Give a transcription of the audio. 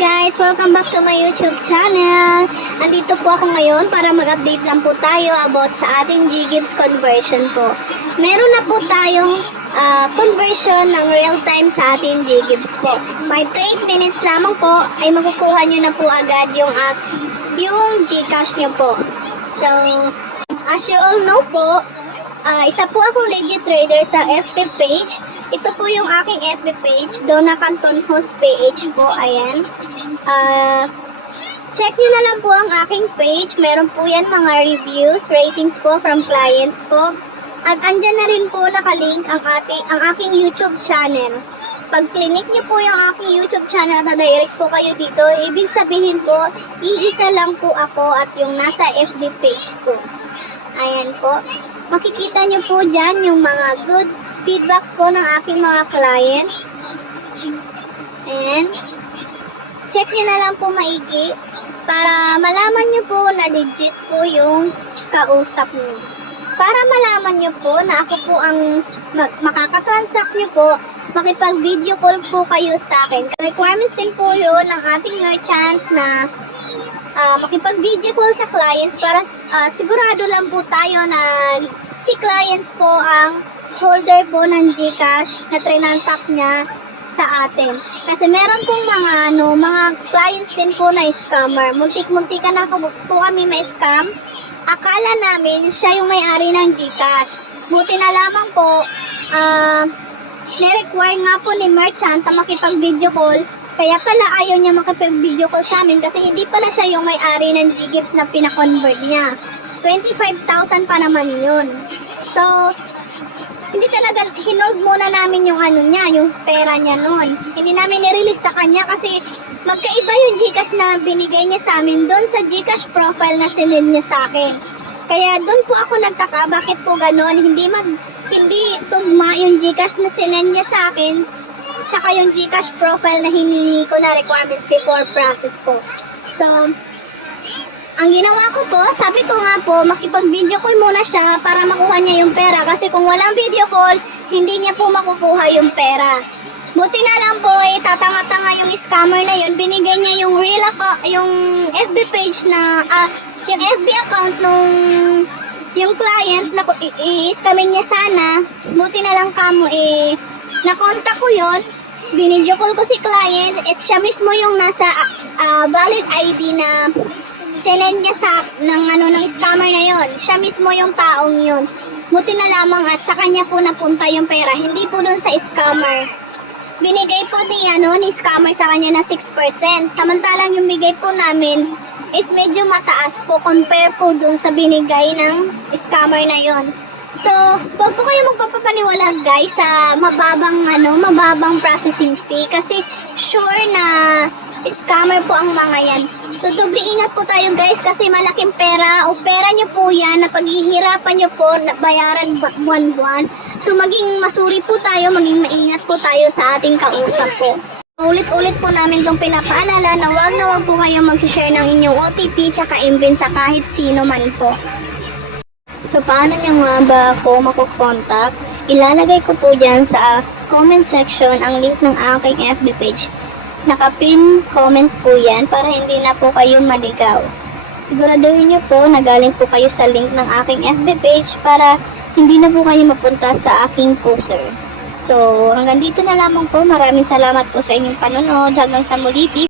guys! Welcome back to my YouTube channel. Andito po ako ngayon para mag-update lang po tayo about sa ating G-Gibbs conversion po. Meron na po tayong ah, conversion ng real-time sa ating G-Gibbs po. 5 to 8 minutes lamang po ay makukuha nyo na po agad yung, at, yung Gcash nyo po. So, as you all know po, Ah, isa po akong legit trader sa FB page. Ito po yung aking FB page, Donna Canton Host PH po, ayan. Ah, check nyo na lang po ang aking page. Meron po yan mga reviews, ratings po from clients po. At andyan na rin po nakalink ang, ating, ang aking YouTube channel. Pag clinic nyo po yung aking YouTube channel na direct po kayo dito, ibig sabihin po, iisa lang po ako at yung nasa FB page ko. Ayan po. Makikita nyo po dyan yung mga good feedbacks po ng aking mga clients. And, check nyo na lang po maigi para malaman nyo po na legit po yung kausap nyo. Para malaman nyo po na ako po ang makakatransact nyo po, makipag-video call po kayo sa akin. Requirements din po yun ng ating merchant na ah, makipag-video call sa clients para ah, sigurado lang po tayo na si clients po ang holder po ng GCash na transact niya sa atin. Kasi meron pong mga ano, mga clients din po na scammer. Muntik-muntikan na po po kami may scam. Akala namin siya yung may-ari ng GCash. Buti na lamang po, ah, ni-require nga po ni merchant na makipag-video call kaya pala ayaw niya makipag-video call sa amin kasi hindi pala siya yung may-ari ng G-Gibbs na pinakonvert niya. 25,000 pa naman yun. So, hindi talaga, hinold muna namin yung ano niya, yung pera niya noon. Hindi namin nirelease sa kanya kasi magkaiba yung Gcash na binigay niya sa amin doon sa Gcash profile na sinend niya sa akin. Kaya doon po ako nagtaka, bakit po ganon, hindi mag, hindi tugma yung Gcash na sinend niya sa akin, tsaka yung Gcash profile na hiningi ko na requirements before process po. So, ang ginawa ko po, sabi ko nga po, makipag-video call muna siya para makuha niya yung pera. Kasi kung walang video call, hindi niya po makukuha yung pera. Buti na lang po, eh, tatanga-tanga yung scammer na yun. Binigay niya yung real account, yung FB page na, ah, yung FB account nung yung client na i-scamin niya sana. Buti na lang kamo, eh, nakontak ko yon binidyo call ko si client, at siya mismo yung nasa ah, valid ID na sinend niya sa ng ano ng scammer na yon. Siya mismo yung taong yon. Buti na lamang at sa kanya po napunta yung pera, hindi po dun sa scammer. Binigay po ni ano ni scammer sa kanya na 6%. Samantalang yung bigay po namin is medyo mataas po compare po dun sa binigay ng scammer na yon. So, wag po kayo magpapapaniwala guys sa mababang ano, mababang processing fee kasi sure na scammer po ang mga yan. So, doble ingat po tayo guys kasi malaking pera o pera nyo po yan na paghihirapan nyo po na bayaran ba- buwan-buwan. So, maging masuri po tayo, maging maingat po tayo sa ating kausap po. Ulit-ulit po namin itong pinapaalala na wag na wag po kayo mag-share ng inyong OTP tsaka IMPIN sa kahit sino man po. So, paano nyo nga ba ako makukontak? Ilalagay ko po dyan sa comment section ang link ng aking FB page. Nakapin comment po yan para hindi na po kayo maligaw. Siguraduhin nyo po na galing po kayo sa link ng aking FB page para hindi na po kayo mapunta sa aking poster. So, hanggang dito na lamang po. Maraming salamat po sa inyong panonood. Hanggang sa muli.